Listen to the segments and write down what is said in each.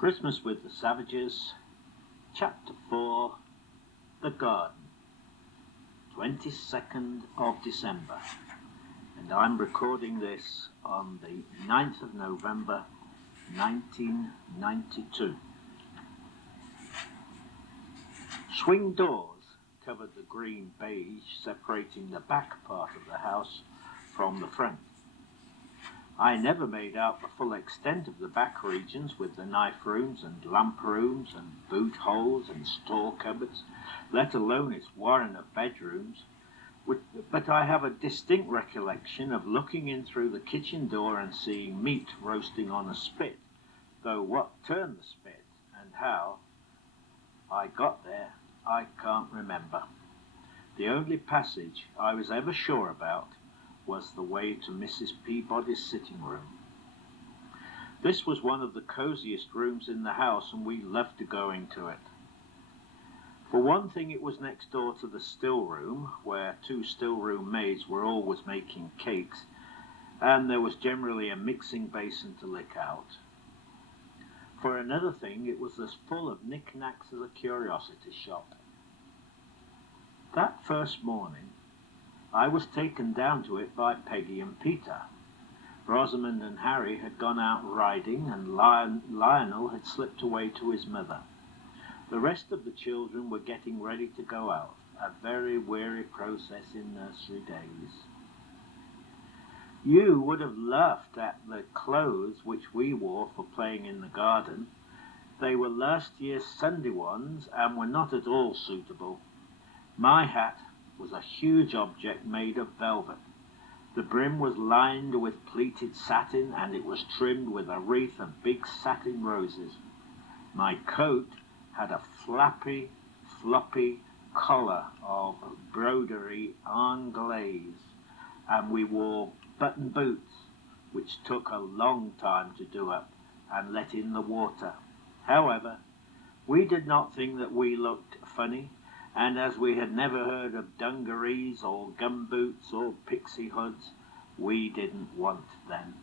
Christmas with the Savages, Chapter 4, The Garden, 22nd of December, and I'm recording this on the 9th of November 1992. Swing doors covered the green beige separating the back part of the house from the front. I never made out the full extent of the back regions with the knife rooms and lamp rooms and boot holes and store cupboards, let alone its warren of bedrooms, but I have a distinct recollection of looking in through the kitchen door and seeing meat roasting on a spit, though what turned the spit and how I got there I can't remember. The only passage I was ever sure about was the way to Mrs. Peabody's sitting room. This was one of the cosiest rooms in the house, and we loved to go into it. For one thing, it was next door to the still room, where two still room maids were always making cakes, and there was generally a mixing basin to lick out. For another thing, it was as full of knick-knacks as a curiosity shop. That first morning, I was taken down to it by Peggy and Peter. Rosamond and Harry had gone out riding, and Lionel had slipped away to his mother. The rest of the children were getting ready to go out, a very weary process in nursery days. You would have laughed at the clothes which we wore for playing in the garden. They were last year's Sunday ones, and were not at all suitable. My hat was a huge object made of velvet. The brim was lined with pleated satin, and it was trimmed with a wreath of big satin roses. My coat had a floppy collar of broderie anglaise, and we wore button boots, which took a long time to do up and let in the water. However, we did not think that we looked funny, and as we had never heard of dungarees or gumboots or pixie hoods, we didn't want them.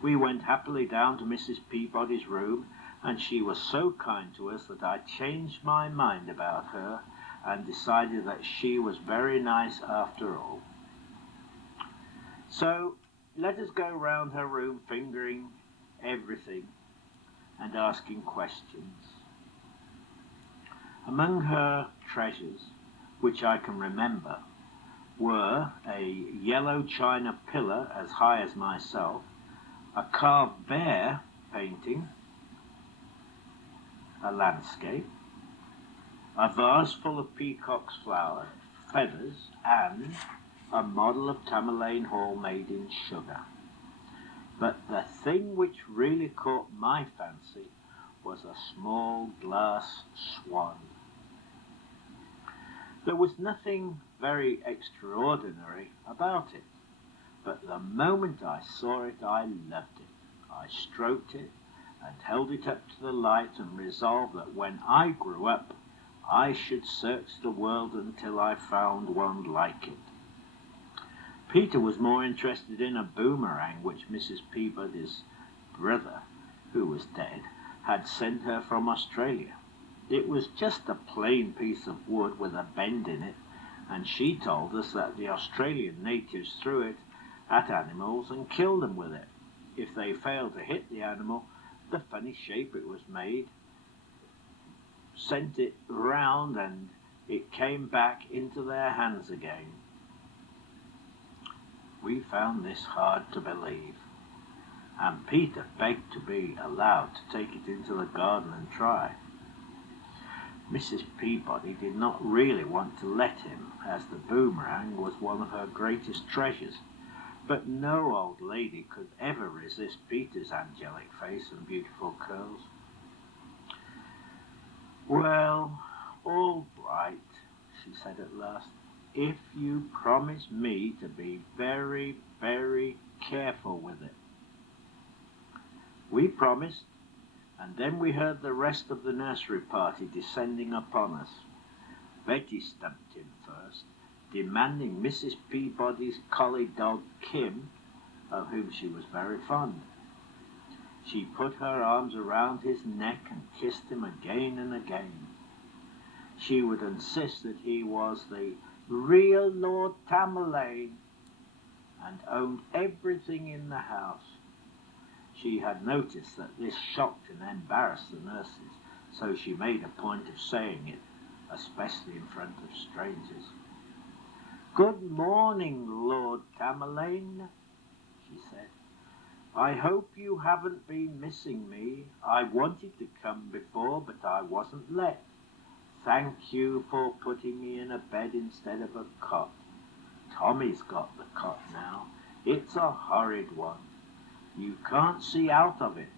We went happily down to Mrs. Peabody's room, and she was so kind to us that I changed my mind about her and decided that she was very nice after all. So let us go round her room fingering everything and asking questions. Among her treasures, which I can remember, were a yellow china pillar as high as myself, a carved bear painting, a landscape, a vase full of peacock's feathers, and a model of Tamerlane Hall made in sugar. But the thing which really caught my fancy was a small glass swan. There was nothing very extraordinary about it, but the moment I saw it, I loved it. I stroked it and held it up to the light and resolved that when I grew up, I should search the world until I found one like it. Peter was more interested in a boomerang which Mrs. Peabody's brother, who was dead, had sent her from Australia. It was just a plain piece of wood with a bend in it, and she told us that the Australian natives threw it at animals and killed them with it. If they failed to hit the animal, the funny shape it was made sent it round and it came back into their hands again. We found this hard to believe, and Peter begged to be allowed to take it into the garden and try. Mrs. Peabody did not really want to let him, as the boomerang was one of her greatest treasures, but no old lady could ever resist Peter's angelic face and beautiful curls. "Well, all right," she said at last, "if you promise me to be very, very careful with it." We promised, and then we heard the rest of the nursery party descending upon us. Betty stumped in first, demanding Mrs. Peabody's collie dog Kim, of whom she was very fond. She put her arms around his neck and kissed him again and again. She would insist that he was the real Lord Tamerlane and owned everything in the house. She had noticed that this shocked and embarrassed the nurses, so she made a point of saying it, especially in front of strangers. "Good morning, Lord Tamerlane," she said. "I hope you haven't been missing me. I wanted to come before, but I wasn't let. Thank you for putting me in a bed instead of a cot. Tommy's got the cot now. It's a horrid one. You can't see out of it."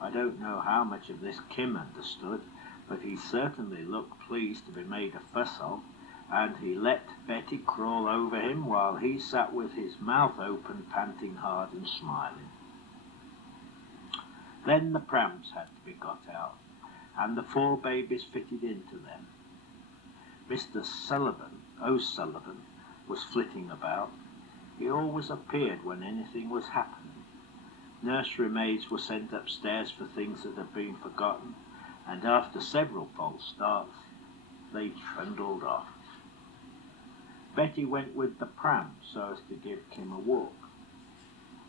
I don't know how much of this Kim understood, but he certainly looked pleased to be made a fuss of, and he let Betty crawl over him while he sat with his mouth open, panting hard and smiling. Then the prams had to be got out, and the 4 babies fitted into them. Mr. O'Sullivan, was flitting about. He always appeared when anything was happening. Nursery maids were sent upstairs for things that had been forgotten, and after several false starts, they trundled off. Betty went with the pram so as to give Kim a walk.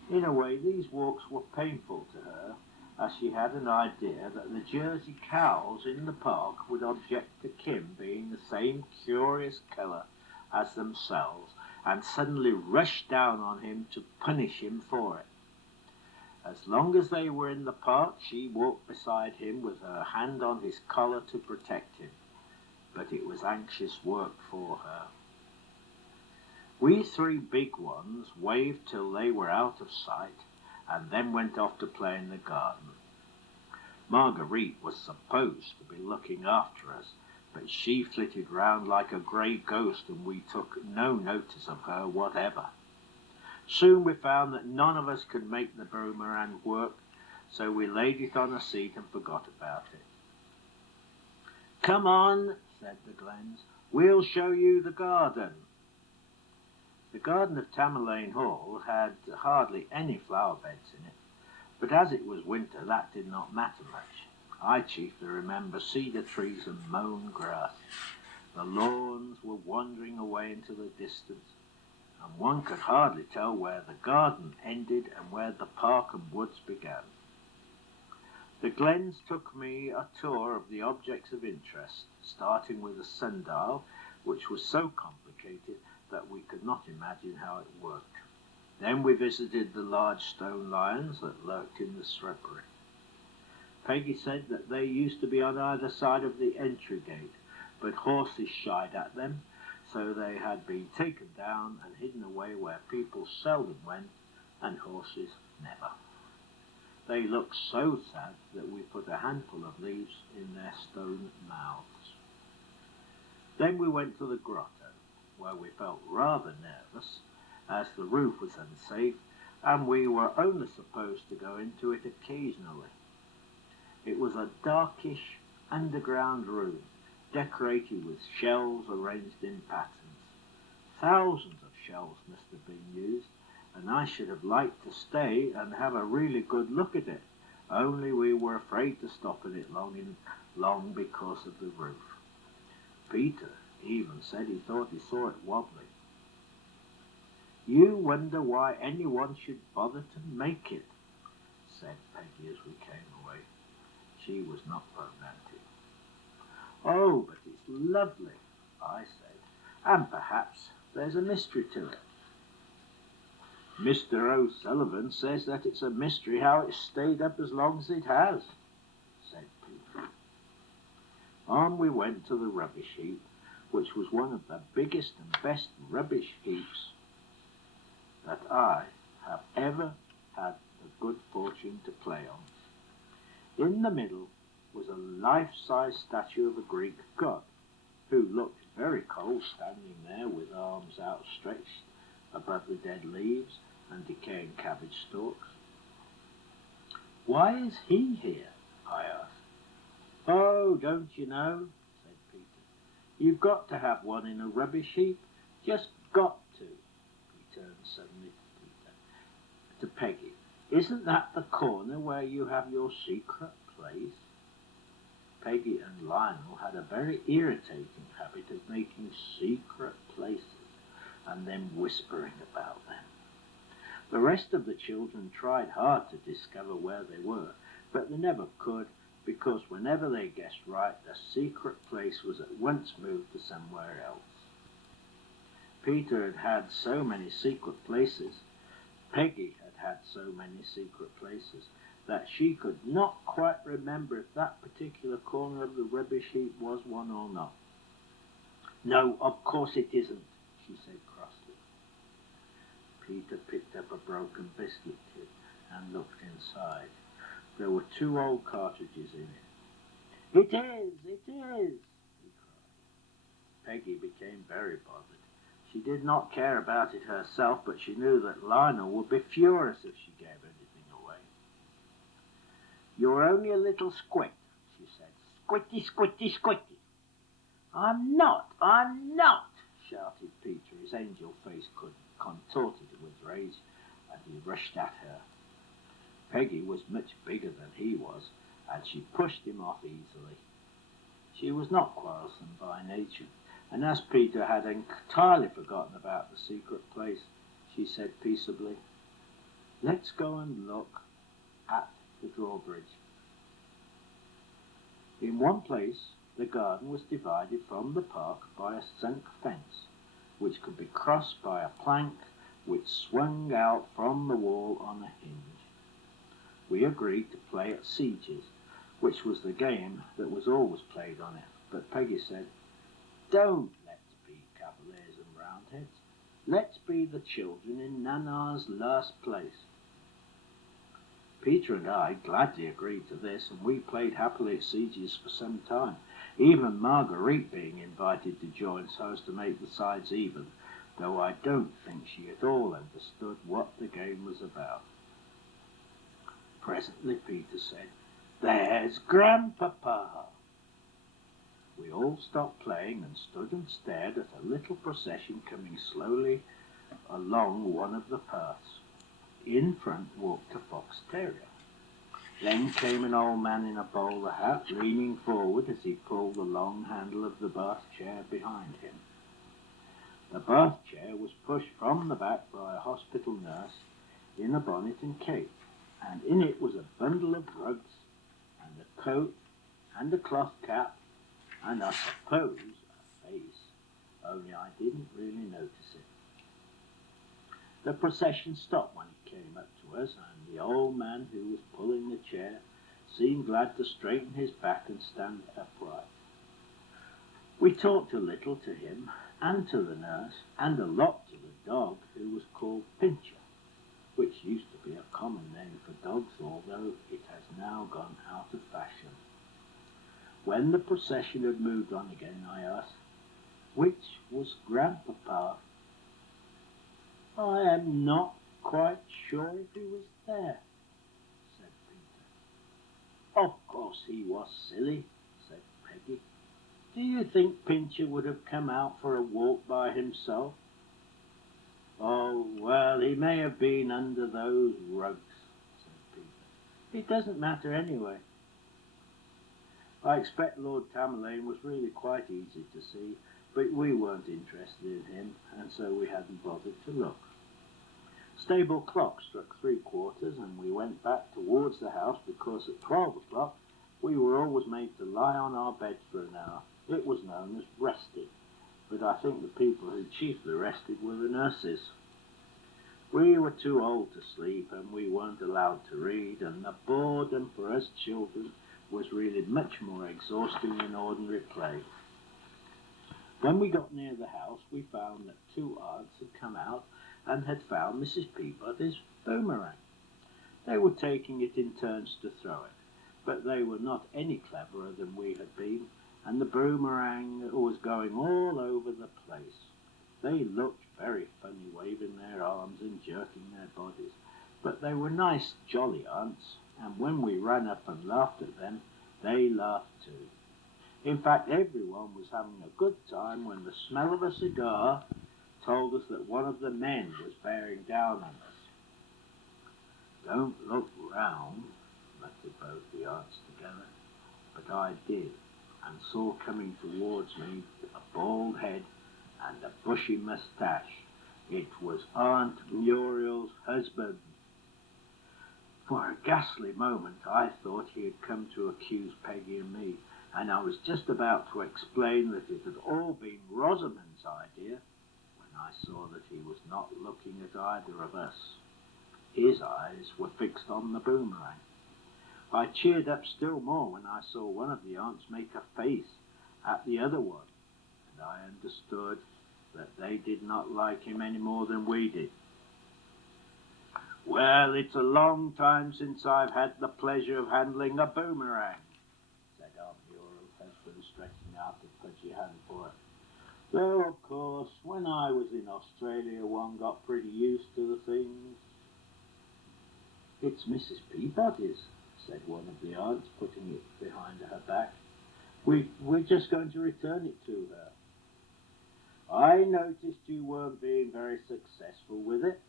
In a way, these walks were painful to her, as she had an idea that the Jersey cows in the park would object to Kim being the same curious colour as themselves, and suddenly rush down on him to punish him for it. As long as they were in the park, she walked beside him with her hand on his collar to protect him, but it was anxious work for her. We 3 big ones waved till they were out of sight, and then went off to play in the garden. Marguerite was supposed to be looking after us, but she flitted round like a grey ghost, and we took no notice of her whatever. Soon we found that none of us could make the boomerang work, so we laid it on a seat and forgot about it. "Come on," said the Glens, "we'll show you the garden." The garden of Tamerlane Hall had hardly any flower beds in it, but as it was winter that did not matter much. I chiefly remember cedar trees and mown grass. The lawns were wandering away into the distance, and one could hardly tell where the garden ended and where the park and woods began. The Glens took me a tour of the objects of interest, starting with a sundial, which was so complicated that we could not imagine how it worked. Then we visited the large stone lions that lurked in the shrubbery. Peggy said that they used to be on either side of the entry gate, but horses shied at them, so they had been taken down and hidden away where people seldom went, and horses never. They looked so sad that we put a handful of leaves in their stone mouths. Then we went to the grotto, where we felt rather nervous, as the roof was unsafe, and we were only supposed to go into it occasionally. It was a darkish underground room, decorated with shells arranged in patterns. Thousands of shells must have been used, and I should have liked to stay and have a really good look at it, only we were afraid to stop at it long because of the roof. Peter even said he thought he saw it wobbling. "You wonder why anyone should bother to make it," said Peggy as we came away. She was not romantic. "Oh, but it's lovely," I said, "and perhaps there's a mystery to it." "Mr. O'Sullivan says that it's a mystery how it's stayed up as long as it has," said Peter. On we went to the rubbish heap, which was one of the biggest and best rubbish heaps that I have ever had the good fortune to play on. In the middle was a life-size statue of a Greek god, who looked very cold standing there with arms outstretched above the dead leaves and decaying cabbage stalks. "Why is he here?" I asked. "Oh, don't you know?" said Peter. "You've got to have one in a rubbish heap. Just got to." He turned suddenly to Peggy. Isn't that the corner where you have your secret place? Peggy and Lionel had a very irritating habit of making secret places and then whispering about them. The rest of the children tried hard to discover where they were, but they never could, because whenever they guessed right, the secret place was at once moved to somewhere else. Peter had had so many secret places, Peggy had had so many secret places, that she could not quite remember if that particular corner of the rubbish heap was one or not. "No, of course it isn't," she said crossly. Peter picked up a broken biscuit tin and looked inside. There were 2 old cartridges in it. "It is! It is!" he cried. Peggy became very bothered. She did not care about it herself, but she knew that Lionel would be furious if she gave anything away. "You're only a little squit," she said. "Squitty, squitty, squitty." I'm not, shouted Peter, his angel face contorted with rage, and he rushed at her. Peggy was much bigger than he was, and she pushed him off easily. She was not quarrelsome by nature, and as Peter had entirely forgotten about the secret place, she said peaceably, "Let's go and look at the drawbridge." In one place, the garden was divided from the park by a sunk fence, which could be crossed by a plank which swung out from the wall on a hinge. We agreed to play at sieges, which was the game that was always played on it, but Peggy said, "Don't let's be cavaliers and roundheads. Let's be the children in Nana's last place." Peter and I gladly agreed to this, and we played happily at sieges for some time, even Marguerite being invited to join so as to make the sides even, though I don't think she at all understood what the game was about. Presently Peter said, "There's Grandpapa." We all stopped playing and stood and stared at a little procession coming slowly along one of the paths. In front walked a fox terrier. Then came an old man in a bowler hat, leaning forward as he pulled the long handle of the bath chair behind him. The bath chair was pushed from the back by a hospital nurse in a bonnet and cape, and in it was a bundle of rugs, and a coat, and a cloth cap, and I suppose a face, only I didn't really notice it. The procession stopped when it came up to us, and the old man who was pulling the chair seemed glad to straighten his back and stand upright. We talked a little to him and to the nurse, and a lot to the dog, who was called Pincher, which used to be a common name for dogs, although it has now gone out of fashion. When the procession had moved on again, I asked, "Which was Grandpapa?" "I am not quite sure if he was there," said Peter. "Of course he was, silly," said Peggy. "Do you think Pincher would have come out for a walk by himself?" "Oh, well, he may have been under those rugs," said Peter. "It doesn't matter anyway." I expect Lord Tamerlane was really quite easy to see, but we weren't interested in him, and so we hadn't bothered to look. Stable clock struck 3/4, and we went back towards the house because at 12 o'clock we were always made to lie on our beds for an hour. It was known as resting, but I think the people who chiefly rested were the nurses. We were too old to sleep, and we weren't allowed to read, and the boredom for us children was really much more exhausting than ordinary play. When we got near the house, we found that 2 aunts had come out and had found Mrs. Peabody's boomerang. They were taking it in turns to throw it, but they were not any cleverer than we had been, and the boomerang was going all over the place. They looked very funny, waving their arms and jerking their bodies, but they were nice, jolly aunts, and when we ran up and laughed at them, they laughed too. In fact, everyone was having a good time when the smell of a cigar told us that one of the men was bearing down on us. Don't look round, muttered both the aunts together, but I did, and saw coming towards me a bald head and a bushy moustache. It was Aunt Muriel's husband. For a ghastly moment I thought he had come to accuse Peggy and me, and I was just about to explain that it had all been Rosamond's idea, when I saw that he was not looking at either of us. His eyes were fixed on the boomerang. I cheered up still more when I saw one of the aunts make a face at the other one, and I understood that they did not like him any more than we did. Well, it's a long time since I've had the pleasure of handling a boomerang, said Aunt Muriel's husband, stretching out a pudgy hand for it. Though, of course, when I was in Australia, one got pretty used to the things. It's Mrs. Peabody's, said one of the aunts, putting it behind her back. We're just going to return it to her. I noticed you weren't being very successful with it,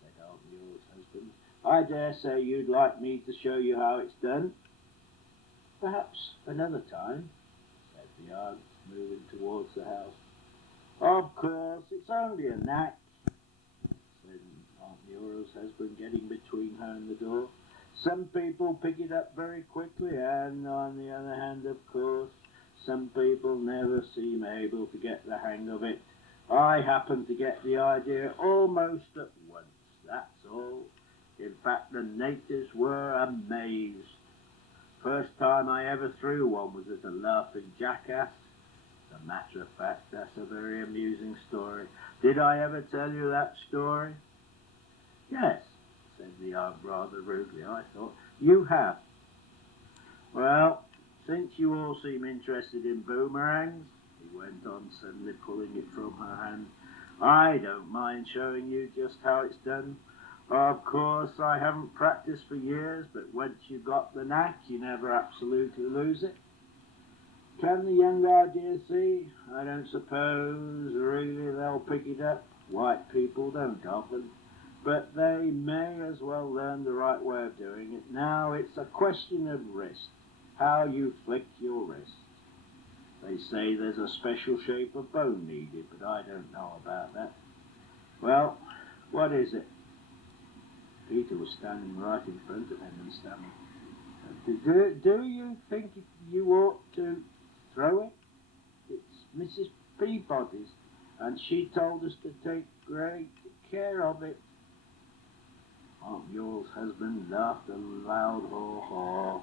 said Aunt Muriel's husband. I dare say you'd like me to show you how it's done. Perhaps another time, said the aunt, moving towards the house. Of course, it's only a knack, said Aunt Muriel's husband, getting between her and the door. Some people pick it up very quickly, and on the other hand, of course, some people never seem able to get the hang of it. I happened to get the idea almost at once, that's all. In fact, the natives were amazed. First time I ever threw one was at a laughing jackass. As a matter of fact, that's a very amusing story. Did I ever tell you that story? Yes, said the aunt rather rudely, I thought. You have. Well, since you all seem interested in boomerangs, he went on, suddenly pulling it from her hand, I don't mind showing you just how it's done. Of course, I haven't practiced for years, but once you've got the knack, you never absolutely lose it. Can the young idea see? I don't suppose really they'll pick it up. White people don't often. But they may as well learn the right way of doing it. Now it's a question of wrist, how you flick your wrist. They say there's a special shape of bone needed, but I don't know about that. Well, what is it? Peter was standing right in front of him and stammered. Do you think you ought to throw it? It's Mrs. Peabody's, and she told us to take great care of it. Aunt Muriel's husband laughed a loud haw-haw.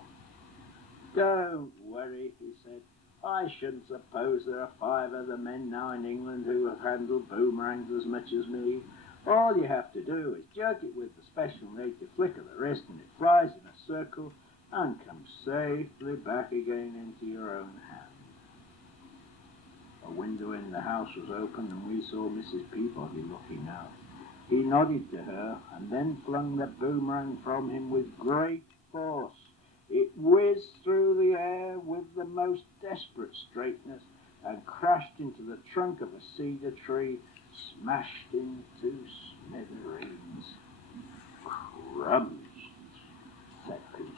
Don't worry, he said. I shouldn't suppose there are 5 other men now in England who have handled boomerangs as much as me. All you have to do is jerk it with the special native flick of the wrist, and it flies in a circle and comes safely back again into your own hand. A window in the house was open, and we saw Mrs. Peabody looking out. He nodded to her, and then flung the boomerang from him with great force. It whizzed through the air with the most desperate straightness, and crashed into the trunk of a cedar tree, smashed into smithereens. Crumbs, said Peter.